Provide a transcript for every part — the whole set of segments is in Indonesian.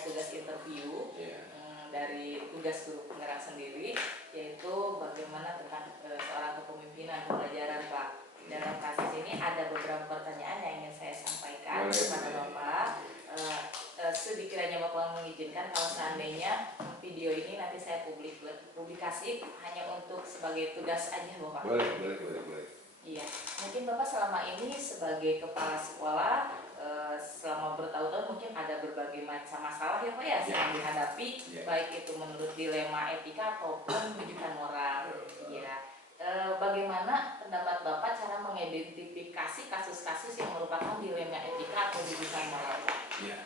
tugas interview dari tugas guru penggerak sendiri, yaitu bagaimana tentang soal kepemimpinan pembelajaran Pak. Dalam kasus ini ada beberapa pertanyaan yang ingin saya sampaikan kepada Bapak. Sedikiranya Bapak mengizinkan, kalau seandainya video ini nanti saya publikasi hanya untuk sebagai tugas aja Bapak. Boleh. Iya, mungkin Bapak selama ini sebagai kepala sekolah selama bertahun-tahun mungkin ada berbagai macam masalah ya Pak ya yang dihadapi, baik itu menurut dilema etika ataupun rujukan moral. Iya. Bagaimana pendapat Bapak cara mengidentifikasi kasus-kasus yang merupakan dilema etika atau rujukan moral? Iya.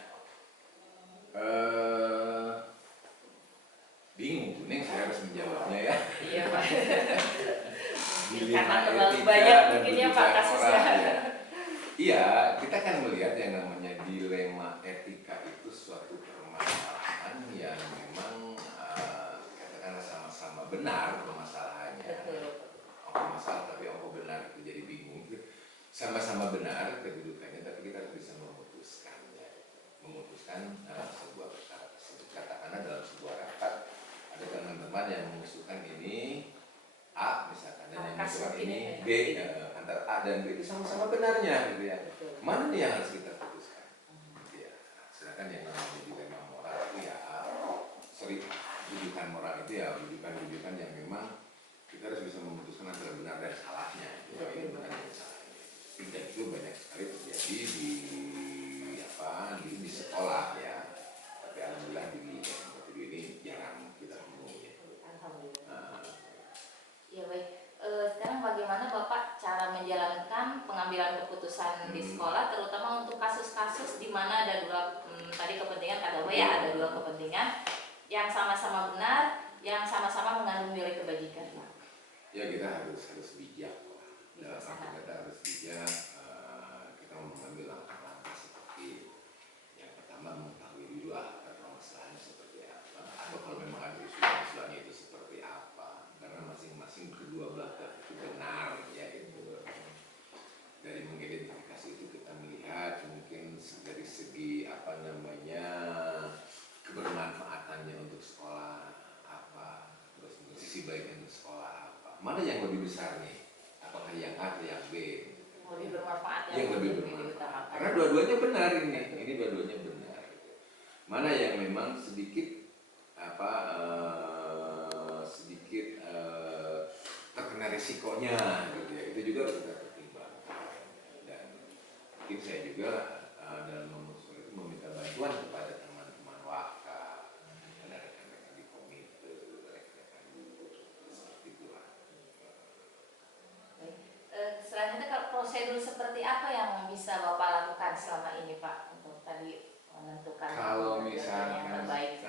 Bingung, Neng, saya harus menjawabnya ya. Iya Pak. Karena terlalu banyak mungkin ya Pak kasusnya. Iya, kita kan melihat yang namanya dilema etika itu suatu permasalahan yang memang katakanlah sama-sama benar permasalahannya. Masalah tapi benar itu jadi bingung. Sama-sama benar kedudukannya, tapi kita harus bisa memutuskan sebuah perkara tersebut. Katakanlah dalam sebuah rapat ada teman-teman yang mengusulkan ini A misalkan, dan yang mengusulkan ini B, antara A dan B itu sama-sama benarnya gitu ya. Mana nih yang harus kita putuskan? Ya, sedangkan yang namanya dilema moral itu ya, rujukan moral itu ya rujukan yang memang kita harus bisa memutuskan antara benar dan salahnya. Ini benar dan salahnya. Dan itu banyak sekali terjadi di sekolah ya. Tapi alhamdulillah di ini jarang kita temui ya. Alhamdulillah. Ya baik. Sekarang bagaimana Bapak cara menjalankan pengambilan keputusan di sekolah, terutama untuk kasus-kasus di mana ada dua tadi kepentingan kata Bapak ya, ada dua kepentingan yang sama-sama benar, yang sama-sama mengandung nilai kebajikan Pak. Ya kita harus bijak. Dalam arti kita harus bijak. Kita mengambil langkah-langkah seperti yang pertama mengetahui dulu permasalahannya seperti apa, atau kalau memang ada isu-isunya itu seperti apa, karena masing-masing kedua belah pihak itu benar ya itu. Dari mengidentifikasi itu kita melihat mungkin dari segi kebermanfaatannya untuk sekolah apa, terus sisi baiknya untuk sekolah apa, mana yang lebih besar nih, apakah yang A atau yang B? Lebih bermanfaat yang lebih bermanfaat. Karena dua-duanya benar ini dua-duanya benar. Mana yang memang sedikit terkena risikonya gitu ya, itu juga harus kita pertimbangkan. Dan mungkin saya juga dalam memutuskan itu meminta bantuan kepada teman-teman wakaf, ada rekan-rekan di komite, rekan-rekan seperti itulah. Selanjutnya kalau prosedur seperti apa yang bisa Bapak lakukan selama ini Pak untuk tadi menentukan kalau misalnya yang terbaik,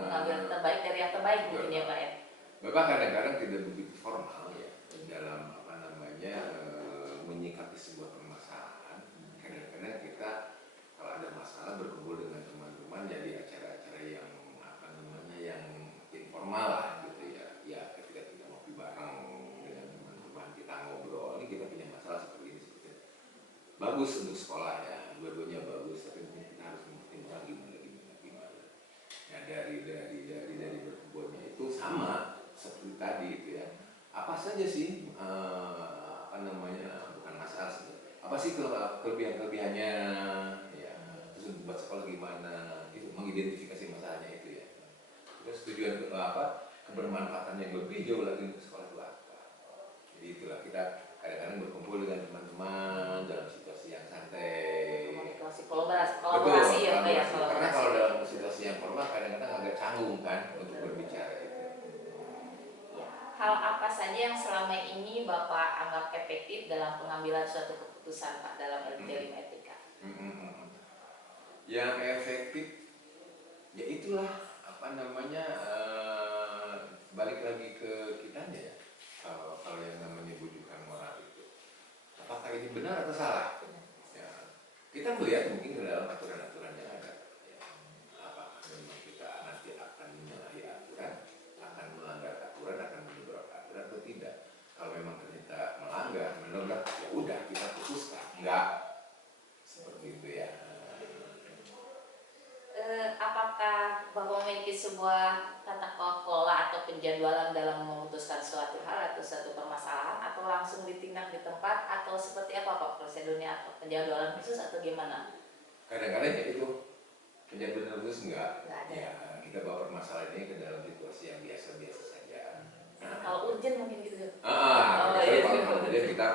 mengambil terbaik dari yang terbaik mungkin ya Pak ya. Bapak kadang-kadang tidak begitu formal ya dalam menyikapi sebuah permasalahan. Kadang-kadang kita kalau ada masalah berkumpul dengan teman-teman jadi acara-acara yang yang informal lah gitu ya. Ya ketika kita ngopi bareng dengan teman-teman, kita ngobrol, ini kita punya masalah seperti ini. Bagus untuk sekolah ya, dua-duanya bagus, tapi mungkin kita harus mempertimbangkan gimana. Nah dari berkumpulnya itu sama seperti tadi itu ya. Apa saja sih bukan masalah sih. Apa sih kelebihan-kelebihannya ya, terus buat sekolah gimana, itu mengidentifikasi masalahnya itu ya. Terus tujuan kebermanfaatan yang lebih jauh lagi untuk sekolah itu apa. Jadi itulah kita kadang-kadang berkumpul dengan teman-teman dalam situasi yang santai. Kolaborasi ya Pak ya. Karena kalau dalam situasi yang formal kadang-kadang agak canggung kan untuk berbicara itu. Hal apa saja yang selama ini Bapak anggap efektif dalam pengambilan suatu keputusan Pak dalam dilema etika? Yang efektif ya itulah balik lagi ke kitanya ya. Kalau yang namanya rujukan moral itu, apakah ini benar atau salah? Ya, kita melihat mungkin dalam aturan-aturan yang ada. Ya, apakah memang kita nanti akan menyalahi aturan, akan melanggar aturan, akan menyeberang aturan atau tidak? Kalau memang ternyata menolak, ya udah kita putuskan, enggak seperti itu ya. Apakah sebuah tata kelola atau penjadwalan dalam memutuskan suatu hal atau suatu permasalahan, atau langsung ditindak di tempat, atau seperti apa Pak prosedurnya, atau penjadwalan khusus atau gimana? Kadang-kadang ya itu penjadwalan khusus enggak. Nggak ada. Ya, kita bawa permasalahan ini ke dalam situasi yang biasa-biasa saja. Kalau urgent mungkin gitu. Iya. Iya. Kalau kemudian kita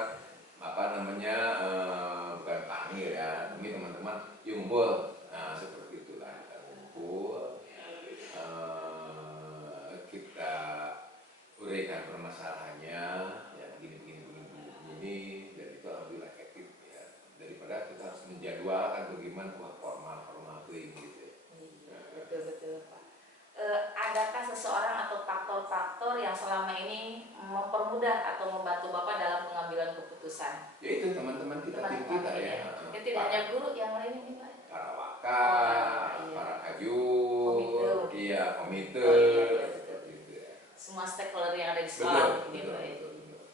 bukan panggil ya, mungkin teman-teman yuk ngumpul. Nah, seperti itulah kita ngumpul. Kita uraikan permasalahannya, ya begini, dan itu alhamdulillah efektif ya. Daripada kita harus menjadwalkan bagaimana buat formal gitu. Betul Pak. Adakah seseorang atau faktor-faktor yang selama ini mempermudah atau membantu Bapak dalam pengambilan keputusan? Ya itu teman-teman kita, tim kita ya. Ya tidak hanya guru, yang lain ini Pak. Para wakar, iya. para kajur, komite, seperti itu ya. Semua stakeholder yang ada di sekolah mungkin ya Pak.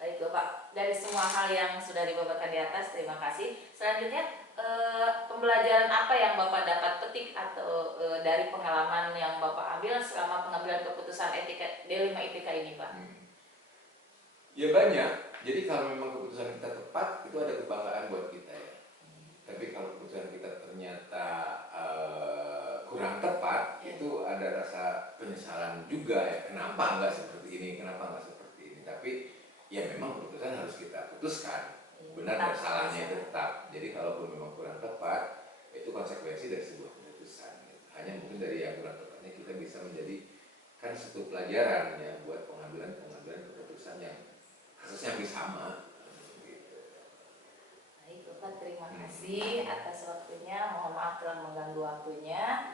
Baik Bapak, dari semua hal yang sudah dibabarkan di atas, terima kasih. Selanjutnya, pembelajaran apa yang Bapak dapat petik atau dari pengalaman yang Bapak ambil selama pengambilan keputusan etika D5 IPK ini Pak? Ya banyak. Jadi kalau memang keputusan kita tepat, itu ada kebanggaan buat kita ya. Tapi kalau keputusan kita ternyata kurang tepat, itu ada rasa penyesalan juga ya. Kenapa nggak seperti ini? Kenapa nggak seperti ini? Tapi ya memang keputusan harus kita putuskan. Benar dan salahnya itu tetap. Jadi kalaupun memang kurang tepat, itu konsekuensi dari sebuah keputusan. Hanya mungkin dari yang kurang tepatnya kita bisa menjadikan satu pelajaran ya buat pengambilan keputusan yang kasusnya hampir sama. Gitu. Baik Bapak, terima kasih atas waktunya. Mohon maaf telah mengganggu waktunya.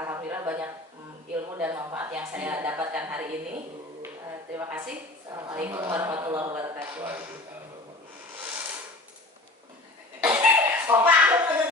Alhamdulillah banyak ilmu dan manfaat yang saya dapatkan hari ini. Terima kasih. Assalamualaikum warahmatullahi wabarakatuh. Waalaikumsalam warahmatullahi wabarakatuh. Bapak.